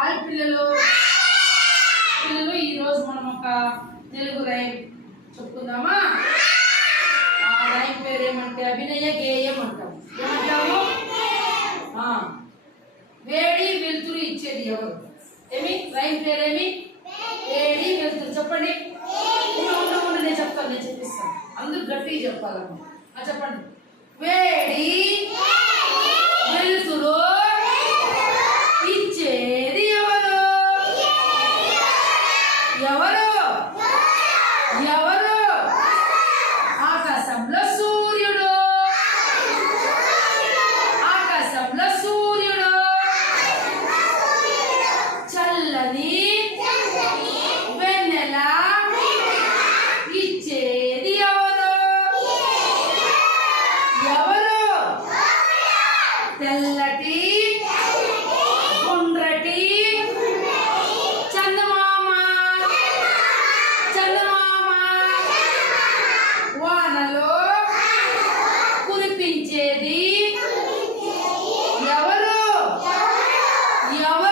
Hi పిల్లలు పిల్లలు ఈరోజు మనం ఒక తెలుగు రైమ్ చెప్పుకుందామా? ఆ రైమ్ పేరు ఏమంటే అభినయ గేయం అంటాం. ఏమంటాము? వేడి వెలుతురు ఇచ్చేది ఎవరు? ఏమి రైమ్ పేరేమి? వేడి వెలుతురు. చెప్పండి. నేను చెప్తాను, నేను చెప్పిస్తాను. అందరూ గట్టిగా చెప్పాలమ్మా. చెప్పండి. వేడి వెలుతురు ఇచ్చేది ఎవరు? ఎవరు? ఎవరు? ఆకాశంలో సూర్యుడు. ఆకాశంలో సూర్యుడు. చల్లని వెన్నెల ఇచ్చేది ఎవరు? ఎవరు? తెల్లటి గుండ్రటి చందమామ. చందమామ వానలో కురిపించేది ఎవరు? ఎవరు?